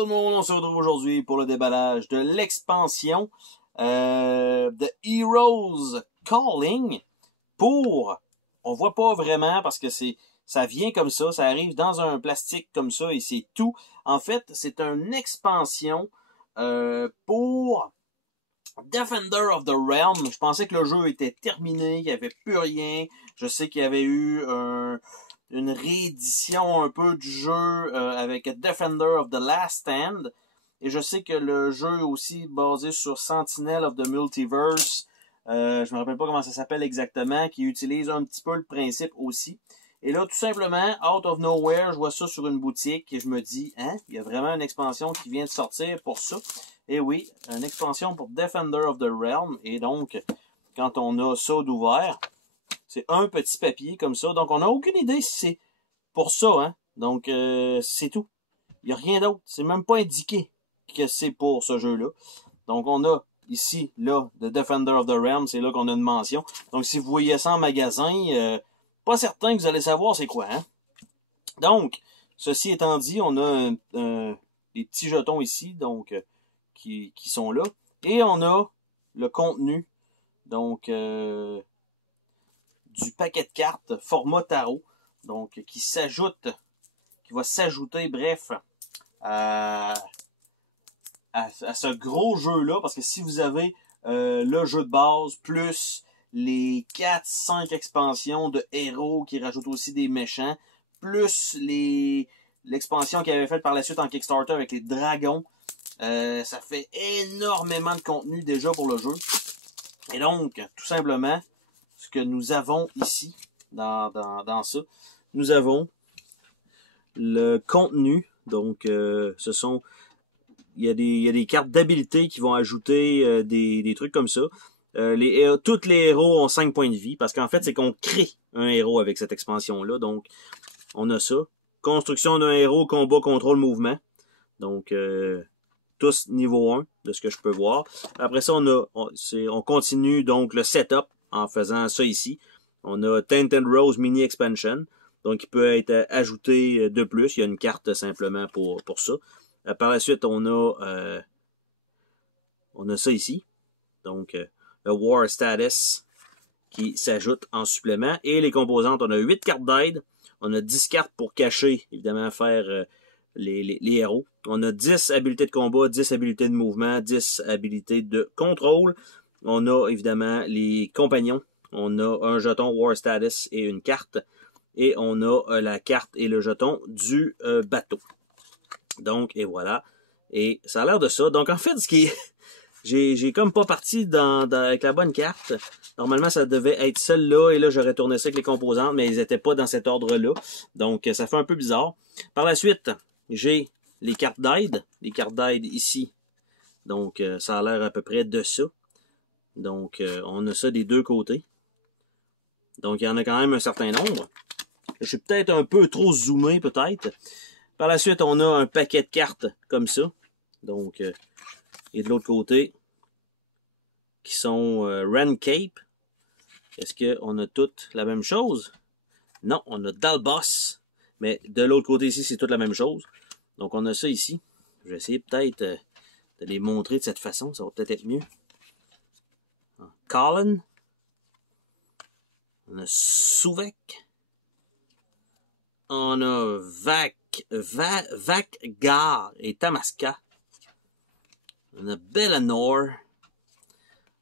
tout le monde, on se retrouve aujourd'hui pour le déballage de l'expansion de Heroes Calling pour, on voit pas vraiment parce que ça vient comme ça arrive dans un plastique comme ça et c'est tout. En fait, c'est une expansion pour Defender of the Realm. Je pensais que le jeu était terminé, qu'il n'y avait plus rien. Je sais qu'il y avait eu une réédition un peu du jeu avec Defender of the Last Stand. Et je sais que le jeu est aussi basé sur Sentinel of the Multiverse. Je me rappelle pas comment ça s'appelle exactement, qui utilise un petit peu le principe aussi. Et là, tout simplement, out of nowhere, je vois ça sur une boutique et je me dis, hein, il y a vraiment une expansion qui vient de sortir pour ça. Et oui, une expansion pour Defender of the Realm. Et donc, quand on a ça d'ouvert, c'est un petit papier comme ça. Donc, on n'a aucune idée si c'est pour ça, hein. Donc, c'est tout. Il n'y a rien d'autre. C'est même pas indiqué que c'est pour ce jeu-là. Donc, on a ici, là, The Defender of the Realm. C'est là qu'on a une mention. Donc, si vous voyez ça en magasin, pas certain que vous allez savoir c'est quoi, hein. Donc, ceci étant dit, on a des petits jetons ici, donc, qui sont là. Et on a le contenu, donc, du paquet de cartes format tarot, donc qui va s'ajouter, bref, à ce gros jeu-là, parce que si vous avez le jeu de base, plus les 4-5 expansions de héros qui rajoutent aussi des méchants, plus l'expansion qu'ils avaient faite par la suite en Kickstarter avec les dragons, ça fait énormément de contenu déjà pour le jeu. Et donc, tout simplement, ce que nous avons ici, dans ça, nous avons le contenu. Donc, il y a des cartes d'habilité qui vont ajouter des trucs comme ça. Tous les héros ont 5 points de vie, parce qu'en fait, c'est qu'on crée un héros avec cette expansion-là. Donc, on a ça. Construction d'un héros, combat, contrôle, mouvement. Donc, tous niveau 1, de ce que je peux voir. Après ça, on continue donc le setup en faisant ça ici. On a Tainted Rose Mini Expansion. Donc, il peut être ajouté de plus. Il y a une carte simplement pour ça. Par la suite, on a ça ici. Donc, le War Status qui s'ajoute en supplément. Et les composantes, on a 8 cartes d'aide. On a 10 cartes pour cacher, évidemment, faire les héros. On a 10 habilités de combat, 10 habilités de mouvement, 10 habilités de contrôle. On a évidemment les compagnons. On a un jeton War Status et une carte. Et on a la carte et le jeton du bateau. Donc, et voilà. Et ça a l'air de ça. Donc, en fait, ce qui est... J'ai comme pas parti avec la bonne carte. Normalement, ça devait être celle-là, et là, j'aurais tourné ça avec les composantes, mais ils n'étaient pas dans cet ordre-là. Donc, ça fait un peu bizarre. Par la suite, j'ai les cartes d'aide. Les cartes d'aide ici. Donc, ça a l'air à peu près de ça. Donc, on a ça des deux côtés. Donc, il y en a quand même un certain nombre. Je suis peut-être un peu trop zoomé, peut-être. Par la suite, on a un paquet de cartes comme ça. Donc, et de l'autre côté, qui sont Ren Cape. Est-ce qu'on a toutes la même chose? Non, on a Dalbos. Mais de l'autre côté ici, c'est toute la même chose. Donc, on a ça ici. Je vais essayer peut-être de les montrer de cette façon. Ça va peut-être être mieux. Colin. On a Souvek. On a Vakgar et Tamaska. On a Bellanor.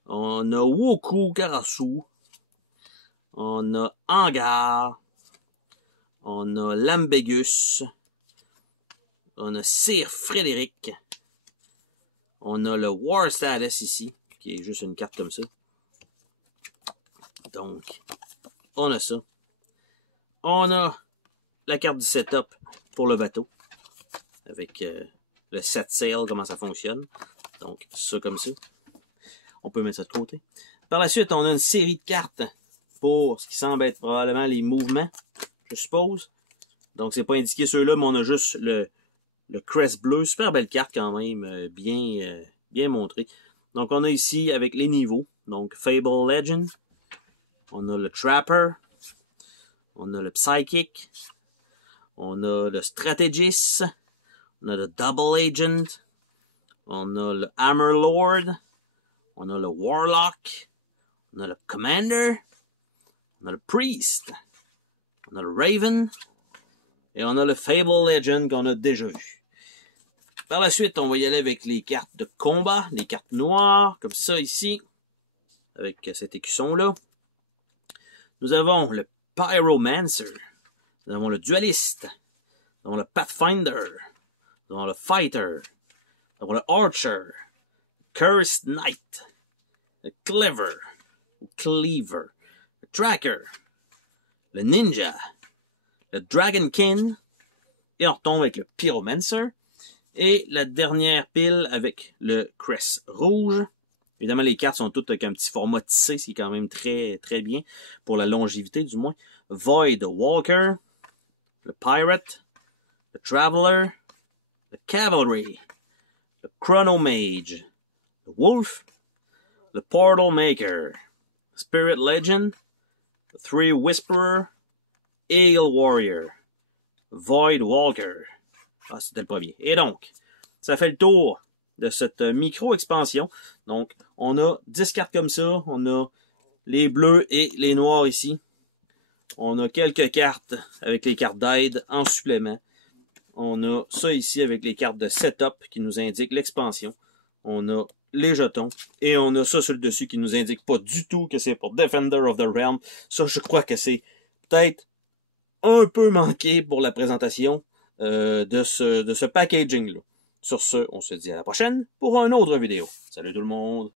On a Woku Karasu. On a Hangar. On a Lambegus. On a Sir Frédéric. On a le War Status ici, qui est juste une carte comme ça. Donc, on a ça. On a la carte du setup pour le bateau. Avec le set sail, comment ça fonctionne. Donc, ça comme ça. On peut mettre ça de côté. Par la suite, on a une série de cartes pour ce qui semble être probablement les mouvements, je suppose. Donc, c'est pas indiqué ceux-là, mais on a juste le crest bleu. Super belle carte quand même, bien montrée. Donc, on a ici avec les niveaux. Donc, Fable Legend. On a le Trapper. On a le Psychic. On a le Strategist. On a le Double Agent. On a le Hammerlord. On a le Warlock. On a le Commander. On a le Priest. On a le Raven. Et on a le Fable Legend qu'on a déjà vu. Par la suite, on va y aller avec les cartes de combat, les cartes noires, comme ça ici, avec cet écusson-là. Nous avons le Pyromancer. Nous avons le Dualiste. Nous avons le Pathfinder. Nous avons le Fighter. Nous avons le Archer. Le Cursed Knight. Le Cleaver. Le Cleaver. Le Tracker. Le Ninja. Le Dragonkin. Et on retombe avec le Pyromancer. Et la dernière pile avec le Crest Rouge. Évidemment, les cartes sont toutes avec un petit format tissé, ce qui est quand même très, très bien, pour la longévité du moins. Void Walker, le Pirate, le Traveler, le Cavalry, le Chronomage, le Wolf, le Portal Maker, Spirit Legend, le Three Whisperer, Eagle Warrior, Void Walker. Ah, c'était le premier. Et donc, ça fait le tour de cette micro-expansion. Donc, on a 10 cartes comme ça. On a les bleus et les noirs ici. On a quelques cartes avec les cartes d'aide en supplément. On a ça ici avec les cartes de setup qui nous indiquent l'expansion. On a les jetons. Et on a ça sur le dessus qui nous indique pas du tout que c'est pour Defender of the Realm. Ça, je crois que c'est peut-être un peu manqué pour la présentation de ce packaging-là. Sur ce, on se dit à la prochaine pour une autre vidéo. Salut tout le monde!